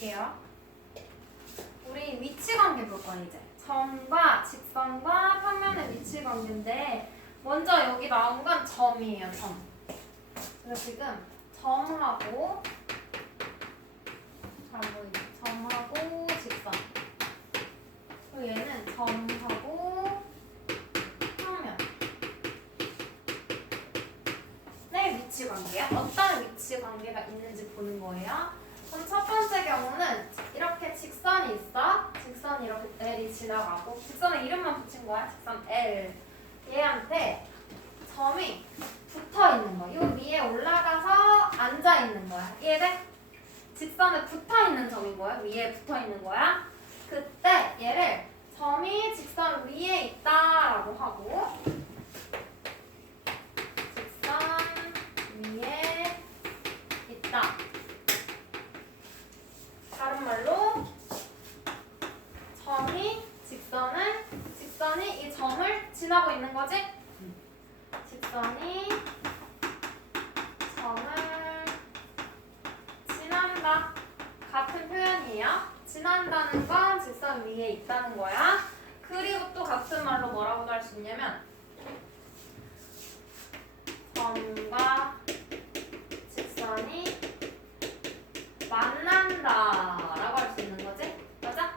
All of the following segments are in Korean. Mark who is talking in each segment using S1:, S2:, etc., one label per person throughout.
S1: 볼게요. 우리 위치 관계 볼 거야 이제. 점과 직선과 평면의 위치 관계인데 먼저 여기 나온 건 점이에요. 점. 그래서 지금 점하고 잘 보이죠? 점하고 직선. 그리고 얘는 점하고 평면. 네, 위치 관계야. 어떤 위치 관계가 있는지 보는 거예요. 경우는 이렇게 직선이 있어. 직선이 이렇게 L이 지나가고 직선에 이름만 붙인 거야. 직선 L. 얘한테 점이 붙어 있는 거야. 요 위에 올라가서 앉아 있는 거야. 이해돼? 직선에 붙어 있는 점인 거야. 위에 붙어 있는 거야. 그때 얘를 점이 직선 위에 있다라고 하고 직선 위에 있다. 다른 말로 점이 직선을 직선이 이 점을 지나고 있는 거지? 직선이 점을 지난다. 같은 표현이에요. 지난다는 건 직선 위에 있다는 거야. 그리고 또 같은 말로 뭐라고도 할 수 있냐면 점과 직선이 만난다라고 할 수 있는 거지. 맞아?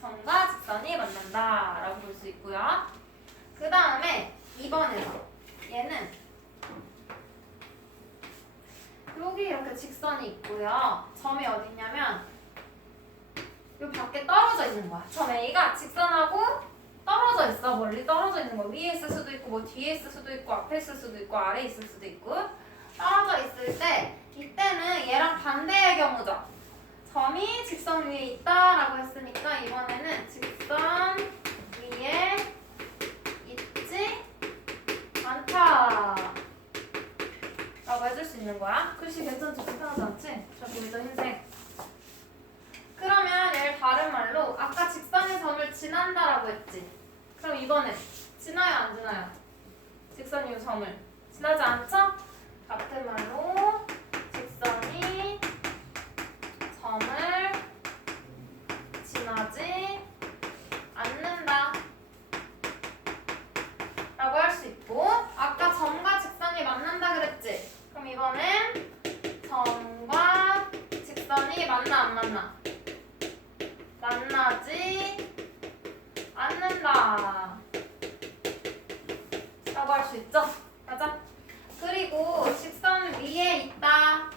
S1: 점과 직선이 만난다라고 볼 수 있고요. 그 다음에 2번에서 얘는 여기 이렇게 직선이 있고요. 점이 어디 있냐면 요 밖에 떨어져 있는 거야. 점 A가 직선하고 떨어져 있어. 멀리 떨어져 있는 거야. 위에 있을 수도 있고 뭐 뒤에 있을 수도 있고 앞에 있을 수도 있고 아래 있을 수도 있고 떨어져 있을 때 이때는 얘랑 반대의 경우죠. 점이 직선 위에 있다라고 했으니까 이번에는 직선 위에 있지 않다. 라고 해줄 수 있는 거야. 글씨 괜찮죠? 불편하지 않지? 저 보이죠? 흰색. 그러면 얘를 다른 말로 아까 직선의 점을 지난다라고 했지. 그럼 이번에 지나요 안 지나요? 직선 이 점을 지나지 않죠? 같은 말로 직선이 점을 지나지 않는다. 라고 할 수 있고 아까 점과 직선이 만난다 그랬지? 그럼 이번엔 점과 직선이 만나 안 만나? 만나지 않는다. 라고 할 수 있죠? 맞아? 그리고 직선 위에 있다.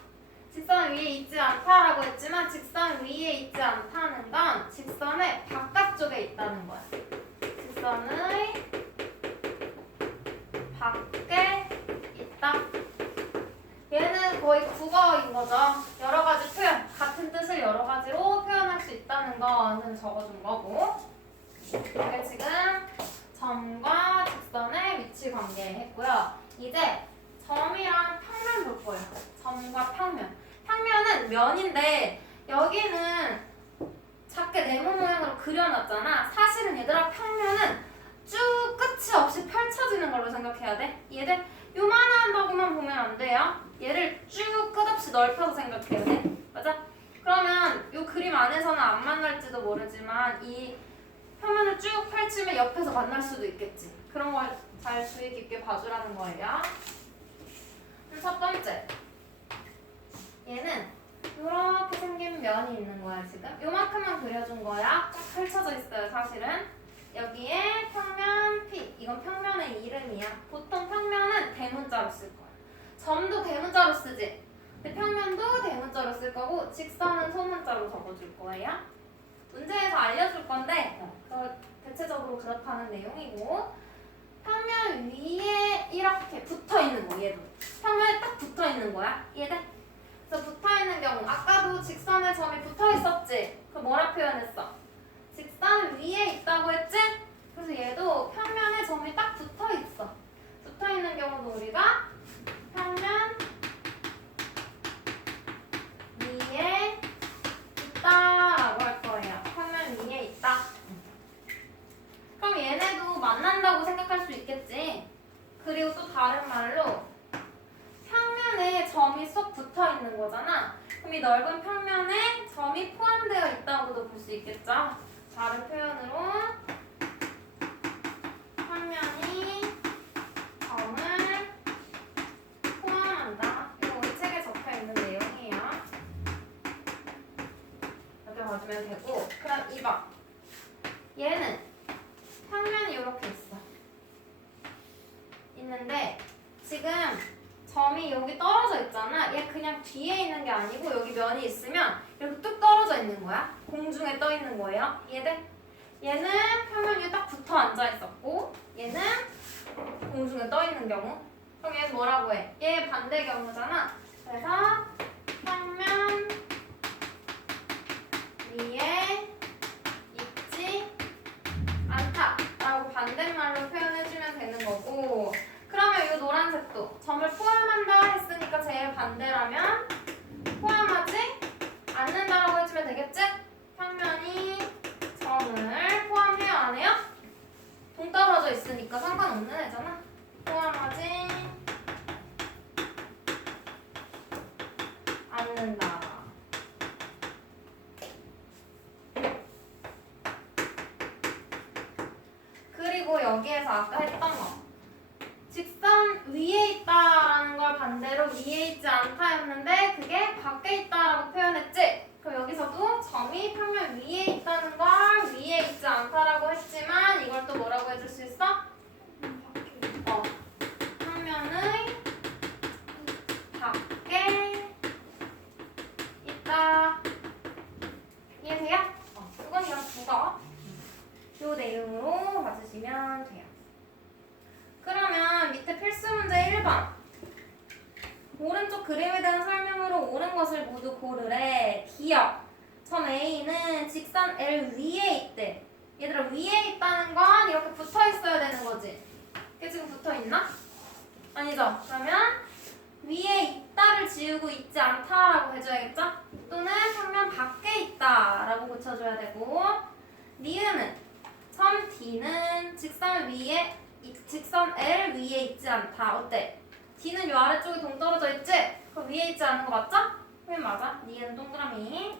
S1: 직선 위에 있지 않다라고 했지만 직선 위에 있지 않다는 건 직선의 바깥쪽에 있다는 거야. 직선의 밖에 있다. 얘는 거의 국어인 거죠. 여러 가지 표현, 같은 뜻을 여러 가지로 표현할 수 거는 적어준 거고. 이게 지금 점과 직선의 위치 관계 했고요. 이제 점이랑 평면 볼 거예요. 점과 평면. 평면은 면인데 여기는 작게 네모 모양으로 그려놨잖아. 사실은 얘들아 평면은 쭉 끝이 없이 펼쳐지는 걸로 생각해야 돼. 얘들 요만한다고만 보면 안 돼요. 얘를 쭉 끝없이 넓혀서 생각해야 돼. 맞아? 그러면 요 그림 안에서는 안 만날지도 모르지만 이 표면을 쭉 펼치면 옆에서 만날 수도 있겠지. 그런 걸 잘 주의 깊게 봐주라는 거예요. 첫 번째. 얘는 이렇게 생긴 면이 있는 거야 지금. 요만큼만 그려준 거야. 쫙 펼쳐져 있어요 사실은. 여기에 평면 P. 이건 평면의 이름이야. 보통 평면은 대문자로 쓸 거야. 점도 대문자로 쓰지. 근데 평면도 대문자로 쓸 거고 직선은 소문자로 적어줄 거예요. 문제에서 알려줄 건데 그 대체적으로 그렇다는 내용이고 평면 위에 이렇게 붙어 있는 거 얘도 평면에 딱 붙어 있는 거야 이해돼? 그래서 붙어 있는 경우 아까도 직선의 점이 붙어 있었지 그 뭐라 표현했어? 직선 위에 있다고 했지? 그래서 얘도 평면에 점이 딱 붙어 있어 붙어 있는 경우도 우리가 평면 위에 있다라고 할 거예요. 평면 위에 있다. 그럼 얘네도 만난다고 생각할 수 있겠지. 그리고 또 다른 말로 평면에 점이 쏙 붙어 있는 거잖아. 그럼 이 넓은 평면에 점이 포함되어 있다고도 볼 수 있겠죠? 다른 표현으로 평면이 점을 포함한다. 이거 우리 책에 적혀 있는 내용이에요. 봐주면 되고, 그럼 2번. 얘는 평면이 이렇게 있어. 있는데 지금 점이 여기 떨어져 있잖아. 얘 그냥 뒤에 있는 게 아니고 여기 면이 있으면 이렇게 뚝 떨어져 있는 거야. 공중에 떠 있는 거예요. 이해돼? 얘는 평면 위에 딱 붙어 앉아 있었고 얘는 공중에 떠 있는 경우. 그럼 얘는 뭐라고 해? 얘 반대 경우잖아. 그래서 평면 위에 있지 않다라고 반대말로 표현해주면 되는 거고 그러면 이 노란색도 점을 포함한다 했으니까 제일 반대라면 포함하지 않는다라고 해주면 되겠지? 평면이 점을 포함해요 안 해요? 동떨어져 있으니까 상관없는 애잖아 포함하지 않는다 그리고 여기에서 아까 했던 거 직선 위에 있다라는 걸 반대로 위에 있지 않다였는데 그게 밖에 있다라고 표현했지? 그럼 여기서도 점이 평면 위에 있다는 걸 위에 있지 않다라고 했지만 이걸 또 뭐라고 해줄 수 있어? 어, 평면의 밖에 있다 이해돼요? 어, 그건 그냥 국어 요 내용으로 봐주시면 돼요. 그러면 밑에 필수 문제 1번. 오른쪽 그림에 대한 설명으로 옳은 것을 모두 고르래. 기억. 점 A는 직선 L 위에 있대. 얘들아 위에 있다는 건 이렇게 붙어 있어야 되는 거지. 이게 지금 붙어 있나? 아니죠. 그러면 위에 있다를 지우고 있지 않다라고 해줘야겠죠? 또는 평면 밖에 있다라고 고쳐줘야 되고 니은은 점 D는 직선 위에 이- 직선 L 위에 있지 않다. 어때? D는 요 아래쪽에 동떨어져 있지? 그 위에 있지 않은 거 맞죠? 그럼 맞아. 니은 동그라미.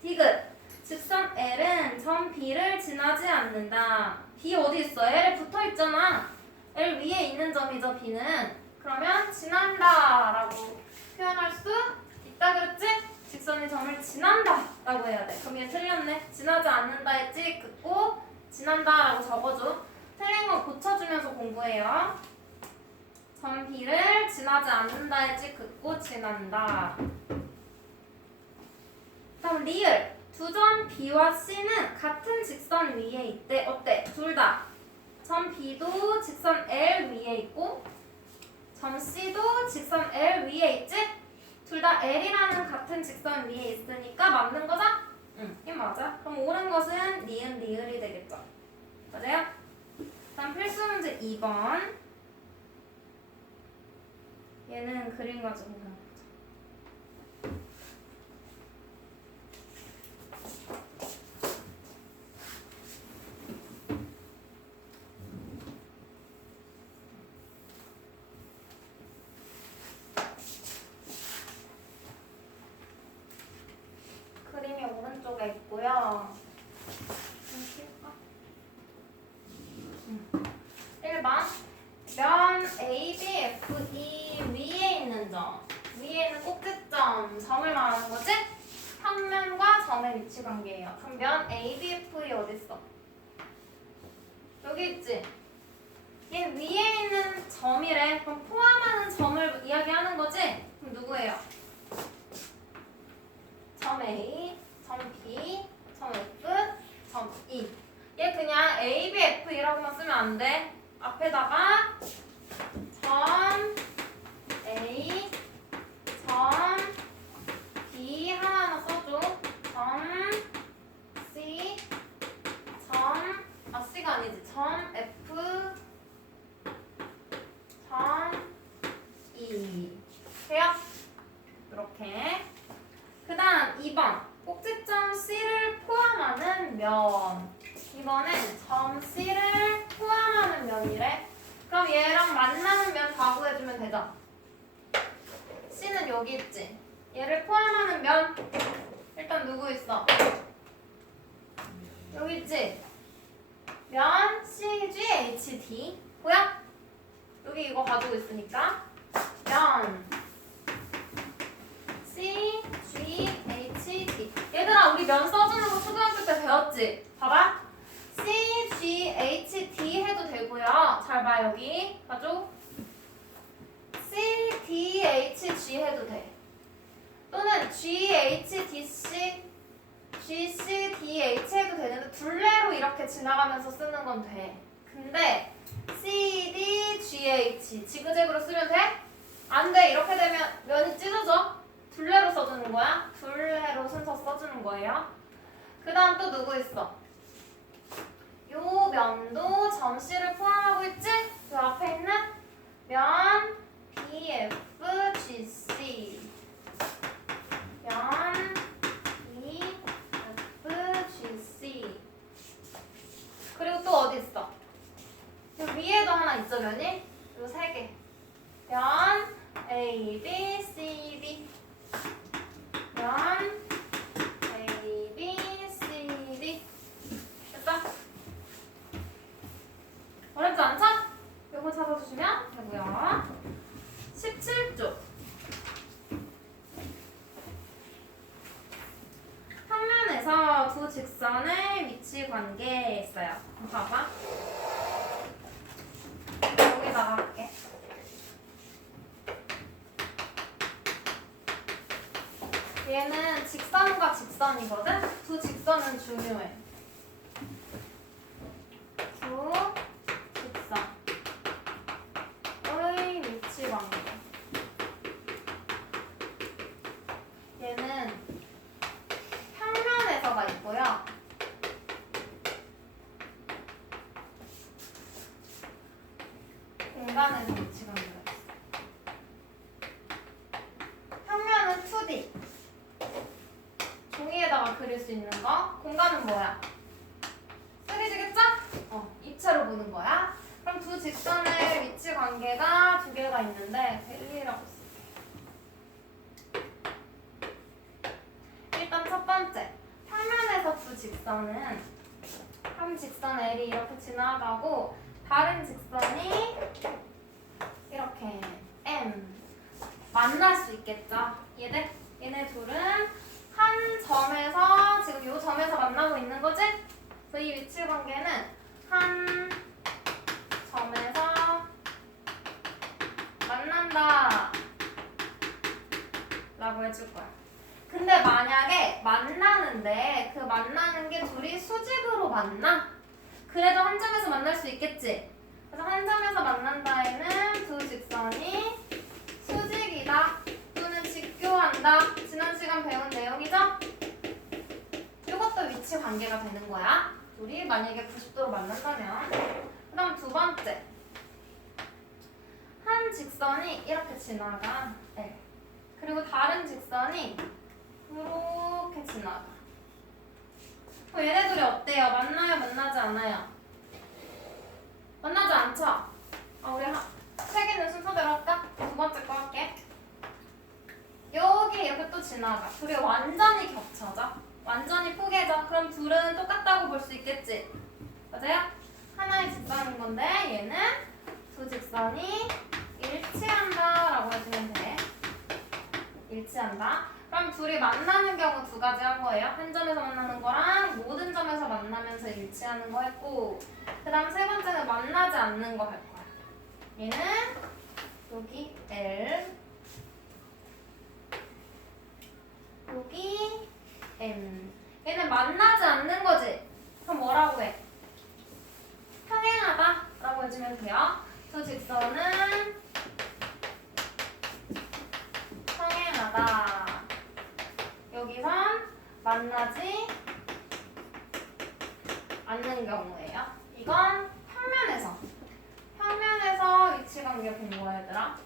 S1: 디귿. 직선 L은 점 B를 지나지 않는다. B 어디 있어? L에 붙어 있잖아. L 위에 있는 점이죠, B는. 그러면 지난다 라고 표현할 수 있다 그랬지? 직선이 점을 지난다 라고 해야 돼. 그럼 얘 틀렸네. 지나지 않는다 했지? 긋고 지난다라고 적어줘. 틀린 거 고쳐주면서 공부해요. 점 B를 지나지 않는다 했지? 긋고 지난다. 다음 리을. 두 점 B와 C는 같은 직선 위에 있대. 어때? 둘 다. 점 B도 직선 L 위에 있고 점 C도 직선 L 위에 있지? 둘 다 L이라는 같은 직선 위에 있으니까 맞는 거죠? 응, 이게 맞아. 그럼 옳은 것은 니은 리을이 되겠죠. 맞아요? 다음 필수 문제 2번. 얘는 그림 가지고 보자. 그림이 오른쪽에 있고요. 좀 쉴까? 음. 1번 면 A, B, F, E 위에 있는 점 위에 있는 꼭지점 점을 말하는 거지? 평면과 점의 위치 관계예요. 그럼 면 A, B, F, E 어디 있어? 여기 있지? 얘 위에 있는 점이래. 그럼 포함하는 점을 이야기하는 거지? 그럼 누구예요? 점 A, 점 B, 점 F, 점 E. 얘 그냥 A, B, F, E라고만 쓰면 안 돼. 앞에다가 점 A, 점 B 하나하나 써줘. 점 C, 점, 아 C가 아니지. 점 E. 돼요? 이렇게. 그 다음 2번 꼭지점 C를 포함하는 면 이번엔 점 C를 포함하는 면이래 그럼 얘랑 만나는 면 다 구해주면 되죠? C는 여기 있지. 얘를 포함하는 면 일단 누구 있어? 여기 있지? 면 CGHD 보여? 여기 이거 가지고 있으니까. 면. CGHD 얘들아 우리 면 써주는 거 초등학교 때 배웠지? 봐봐. CGHD 해도 되고요. 잘 봐 여기. 봐줘 CDHG 해도 돼 또는 GHDC GCDH 해도 되는데 둘레로 이렇게 지나가면서 쓰는 건 돼. 근데 CDGH 지그재그로 쓰면 돼? 안 돼. 이렇게 되면 면이 찢어져. 둘레로 써주는 거야. 둘레로 순서 써주는 거예요. 그 다음 또 누구 있어? 요 면도 점씨를 포함하고 있지? 그 앞에 있는 면 BFGC 면 BFGC 그리고 또 어디 있어? 요 위에도 하나 있죠 면이? 요 세 개. 면 A, B, C, D 면 A, B, C, D 됐어? 어렵지 않죠? 요거 찾아주시면 되고요 17쪽 평면에서 두 직선의 위치 관계에 있어요. 봐봐. 여기다가 할게. 얘는 직선과 직선이거든? 두 직선은 중요해. 두 직선의 위치 관계. 얘는 평면에서가 있고요. 공간에서 위치가 들어있어. 평면은 2D. 종이에다가 그릴 수 있는 거. 공간은 뭐야? 3D겠죠? 어, 입체로 보는 거야. 그럼 두 직선의 위치 관계가 두 개가 있는데 벨리라고 쓸게. 일단 첫 번째 평면에서 두 직선은 한 직선 L이 이렇게 지나가고 다른 직선이 이렇게 M 만날 수 있겠죠. 얘네 얘네 둘은 한 점에서 지금 요 점에서 만나고 있는 거지? 그래서 이 위치 관계는 한 점에서 만난다 라고 해줄 거야. 근데 만약에 만나는데 그 만나는 게 둘이 수직으로 만나? 그래도 한 점에서 만날 수 있겠지? 그래서 한 점에서 만난다에는 두 직선이 수직이다 직교한다 지난 시간 배운 내용이죠? 이것도 위치 관계가 되는 거야 둘이 만약에 90도로 만난다면 그 다음 두 번째 한 직선이 이렇게 지나가 네. 그리고 다른 직선이 이렇게 지나가. 어, 얘네들이 어때요? 만나요? 만나지 않아요? 만나지 않죠? 아, 우리 하, 세 개는 순서대로 할까? 두 번째 거 할게. 여기 이렇게 또 지나가. 둘이 완전히 겹쳐져. 완전히 포개져. 그럼 둘은 똑같다고 볼 수 있겠지? 맞아요? 하나의 직선인 건데 얘는 두 직선이 일치한다 라고 해주면 돼. 일치한다. 그럼 둘이 만나는 경우 두 가지 한 거예요. 한 점에서 만나는 거랑 모든 점에서 만나면서 일치하는 거 했고 그 다음 세 번째는 만나지 않는 거 할 거야. 얘는 여기 L 여기 M 얘는 만나지 않는 거지. 그럼 뭐라고 해? 평행하다 라고 해주면 돼요. 두 직선은 평행하다. 여기선 만나지 않는 경우예요. 이건 평면에서. 평면에서 위치 관계 본 거야, 얘들아.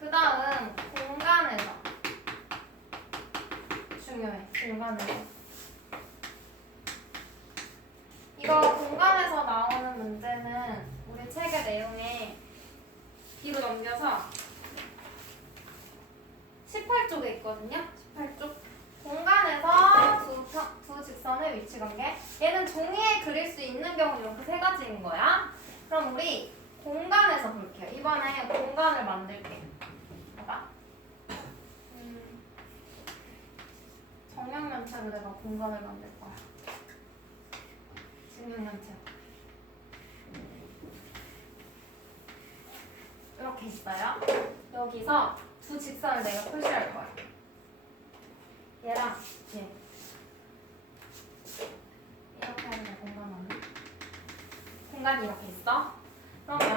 S1: 그 다음 공간에서. 중요해, 공간에서. 이거 공 공간에서 나오는 문제는 우리 책의 내용에 뒤로 넘겨서 18쪽에 있거든요. 18쪽. 공간에서 두, 편- 두 직선의 위치 관계. 얘는 종이에 그릴 수 있는 경우 이렇게 세 가지인 거야. 그럼 우리 공간에서 볼게요. 이번에 공간을 만들게. 봐봐. 음, 정육면체로 내가 공간을 만들 거야. 직육면체. 이렇게 있어요. 여기서 두 직선을 내가 표시할 거야. 얘랑 얘. 이렇게 하면 공간 맞나? 공간이 이렇게 있어. 그러면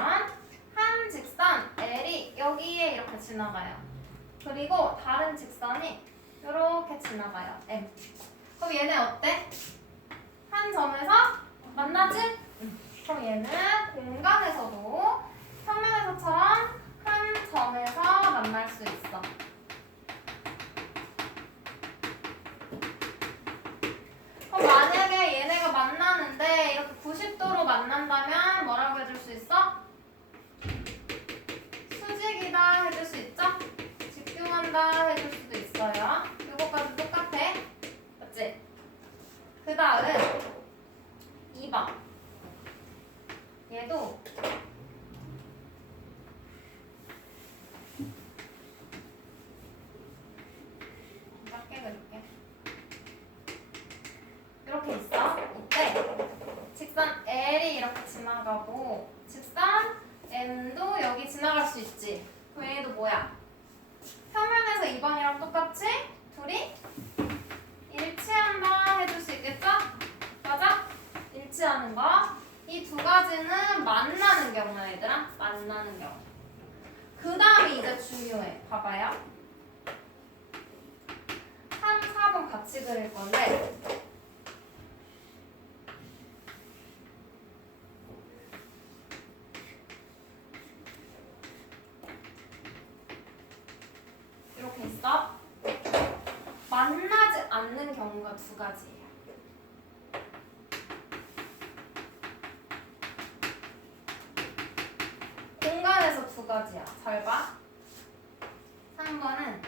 S1: 한 직선 L이 여기에 이렇게 지나가요. 그리고 다른 직선이 이렇게 지나가요. M. 그럼 얘네 어때? 한 점에서 만나지? 그럼 얘는 공간에서도 평면에서처럼 한 점에서 만날 수 있어. 그럼 만약에 얘네가 만나는데 이렇게 90도로 만난다면 뭐라고 해줄 수 있어? 수직이다 해줄 수 있죠? 직경한다 해줄 수도 있어요. 이거까지 똑같아. 맞지? 그 다음 2번. 얘도 작게 그릴게. 이렇게 있어. 이때 직선 L이 이렇게 지나가고 직선 M도 여기 지나갈 수 있지. 그럼 얘도 뭐야? 평면에서 2번이랑 똑같이 둘이 일치한다 해줄 수 있겠죠? 맞아? 일치하는 거. 이 두 가지는 만나는 경우야, 얘들아. 만나는 경우. 그 다음이 이제 중요해. 봐봐요. 3, 4번 같이 그릴 건데 이렇게 있어. 만나지 않는 경우가 두 가지예요. 공간에서 두 가지야. 잘 봐. 3번은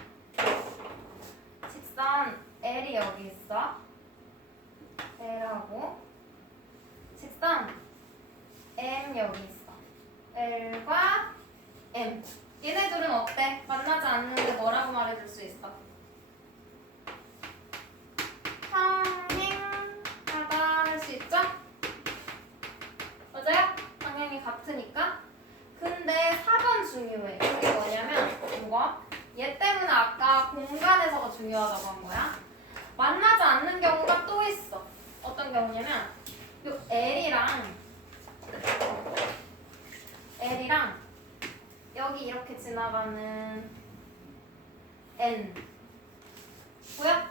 S1: 직선 L이 여기 있어. L하고 직선 M 여기 있어. L과 M. 얘네들은 어때? 만나지 않는데 뭐라고 말해줄 수 있어? 평행하다 할 수 있죠? 맞아요? 방향이 같으니까. 근데 4번 중요해. 이게 뭐냐면 이거 얘 때문에 아까 공간에서가 중요하다고 한 거야. 만나지 않는 경우가 또 있어. 어떤 경우냐면 요 L이랑 L이랑 여기 이렇게 지나가는 N 보여?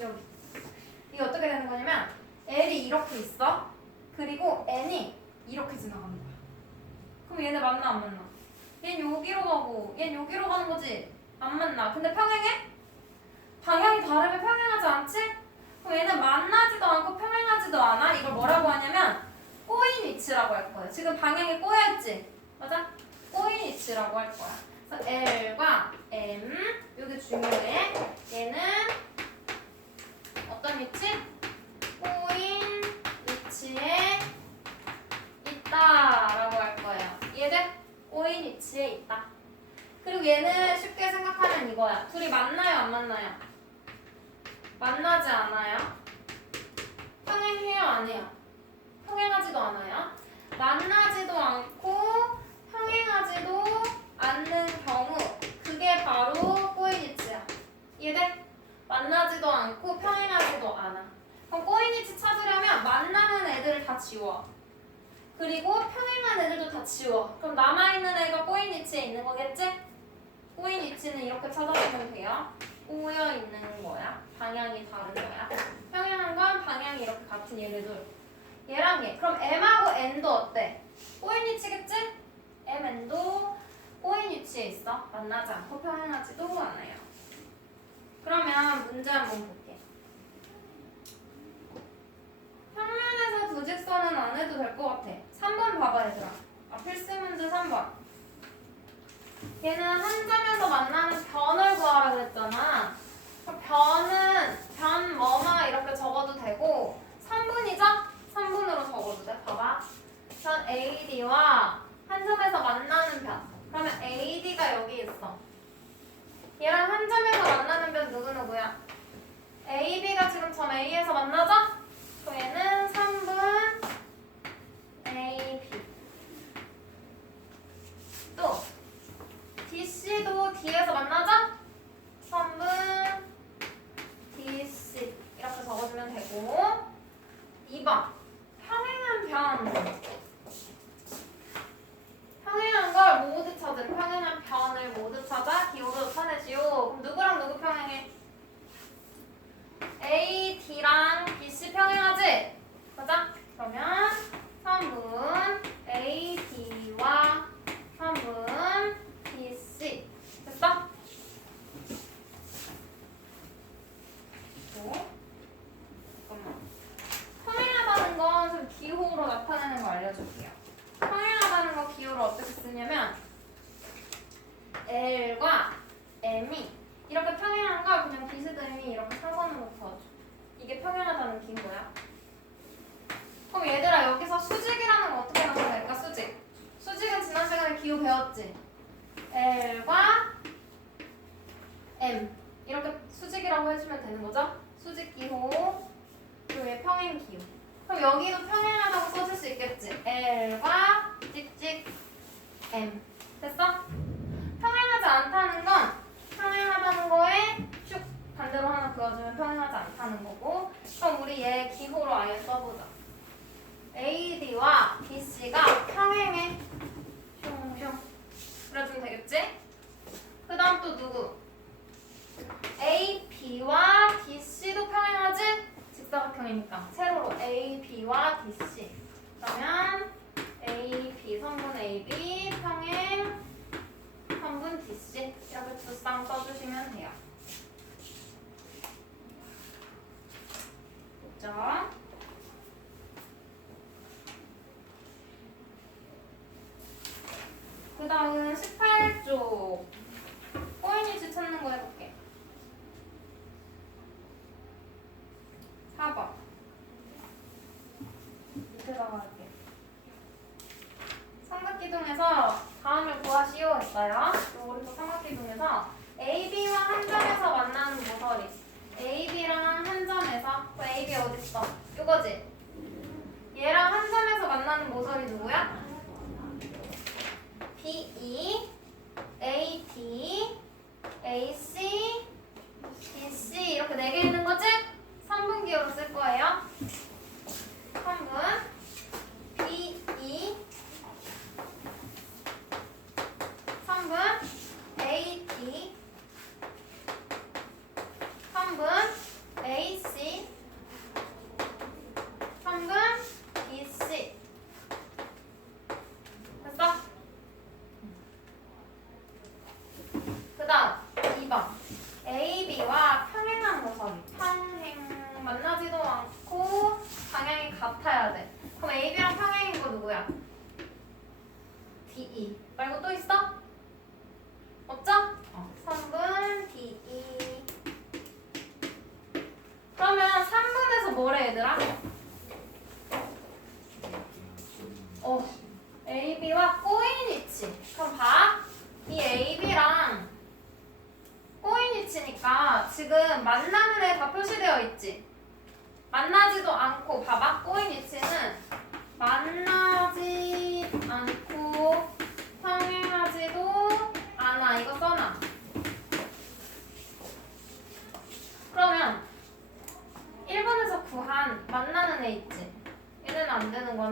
S1: 여기 이게 어떻게 되는 거냐면 L이 이렇게 있어 그리고 N이 이렇게 거야 그럼 얘네 만나 안 만나? 얘는 여기로 가고 얘는 여기로 가는 거지 안 만나 근데 평행해? 방향이 다르면 평행하지 않지? 그럼 얘는 만나지도 않고 평행하지도 않아 이걸 뭐라고 하냐면 꼬인 위치라고 할 거야 지금 방향이 꼬여있지? 맞아? 꼬인 위치라고 할 거야. 그래서 L과 M 여기 중요해. 얘는 어떤 위치? 꼬인 위치에 있다라고 할 거예요. 얘들 꼬인 위치에 있다. 그리고 얘는 쉽게 생각하면 이거야. 둘이 만나요, 안 만나요? 만나지 않아요. 평행해요, 안 해요? M하고 N도 어때? 꼬인 위치겠지? M, N도 꼬인 위치에 있어. 만나지 않고 편안하지도 않아요. 그러면 문제 한번 볼게. 평면에서 두 직선은 안 해도 될 것 같아. 3번 봐봐 얘들아. 아 필수 문제 3번. 얘는 한 점에서 만나는 변화 넘어갈게요. 삼각기둥에서 다음을 구하시오 했어요. 오른쪽 삼각기둥에서 AB와 한 점에서 만나는 모서리. AB랑 한 점에서 그 AB 어딨어? 이거지? 얘랑 한 점에서 만나는 모서리 누구야? BE, AD, AC, DC 이렇게 네 개 있는 거지? 3분기호로 쓸 거예요. 3분.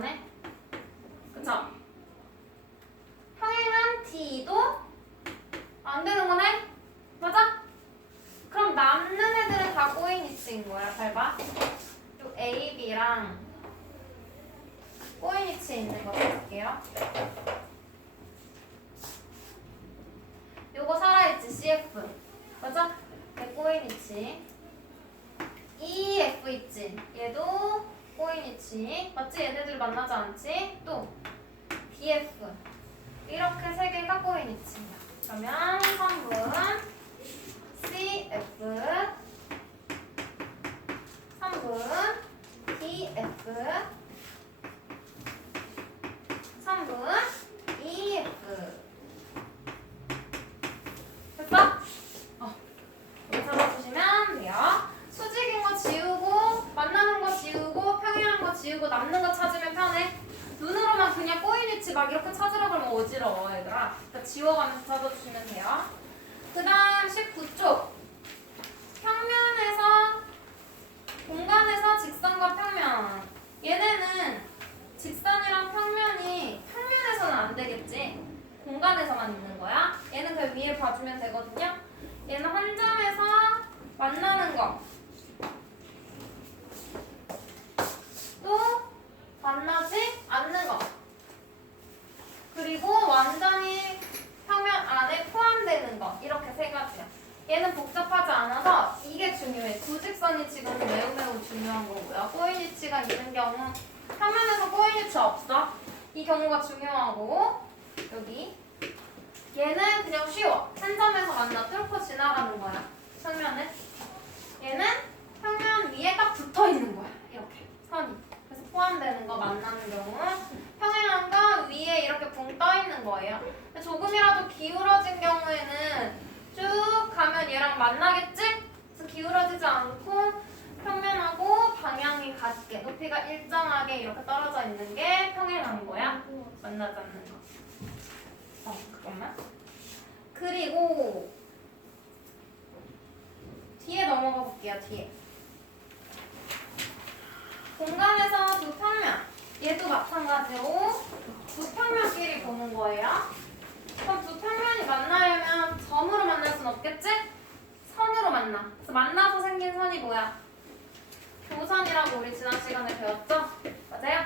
S1: ね。 지워가면서 찾아주시면 돼요. 그 다음 19쪽. 평면에서 공간에서 직선과 평면. 얘네는 직선이랑 평면이 평면에서는 안 되겠지? 공간에서만 있는 거야? 얘는 그 위에 봐주면 되거든요? 얘는 한 점에서 만나는 거. 또 만나지 않는 거. 그리고 완전히 평면 안에 포함되는 거. 이렇게 세 가지야. 얘는 복잡하지 않아서 이게 중요해. 구직선이 지금 매우 매우 중요한 거고요. 꼬인 위치가 있는 경우 평면에서 꼬인 위치 없어. 이 경우가 중요하고 여기 얘는 그냥 쉬워. 한 점에서 만나 뚫고 지나가는 거야. 평면은 얘는 평면 위에 딱 붙어 있는 거야. 이렇게 선이. 포함되는 거 만나는 경우 평행한 거 위에 이렇게 붕 떠 있는 거예요. 조금이라도 기울어진 경우에는 쭉 가면 얘랑 만나겠지? 그래서 기울어지지 않고 평면하고 방향이 같게 높이가 일정하게 이렇게 떨어져 있는 게 평행한 거야. 만나지 않는 거. 어, 잠깐만. 그리고 뒤에 넘어가 볼게요. 뒤에. 공간에서 두 평면. 얘도 마찬가지로 두 평면끼리 보는 거예요. 그럼 두 평면이 만나려면 점으로 만날 순 없겠지? 선으로 만나. 그래서 만나서 생긴 선이 뭐야? 교선이라고 우리 지난 시간에 배웠죠? 맞아요?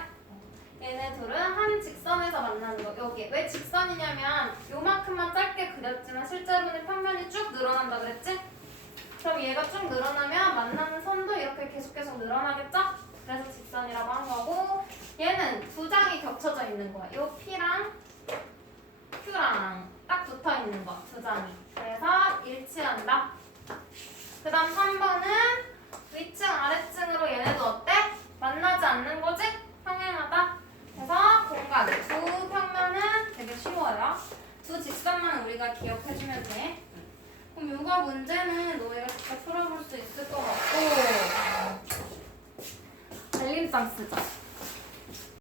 S1: 얘네 둘은 한 직선에서 만나는 거. 여기 왜 직선이냐면 요만큼만 짧게 그렸지만 실제로는 평면이 쭉 늘어난다 그랬지? 그럼 얘가 쭉 늘어나면 만나는 선도 이렇게 계속 계속 늘어나겠죠? 그래서 직선이라고 한 거고 얘는 두 장이 겹쳐져 있는 거야. 요 P랑 Q랑 딱 붙어 있는 거, 두 장이. 그래서 일치한다. 그 다음 3번은 위층, 아래층으로 얘네도 어때? 만나지 않는 거지? 평행하다. 그래서 공간, 두 평면은 되게 쉬워요. 두 직선만 우리가 기억해주면 돼. 그럼 이거 문제는 너희가 직접 풀어볼 수 있을 것 같고 알림장 쓰자.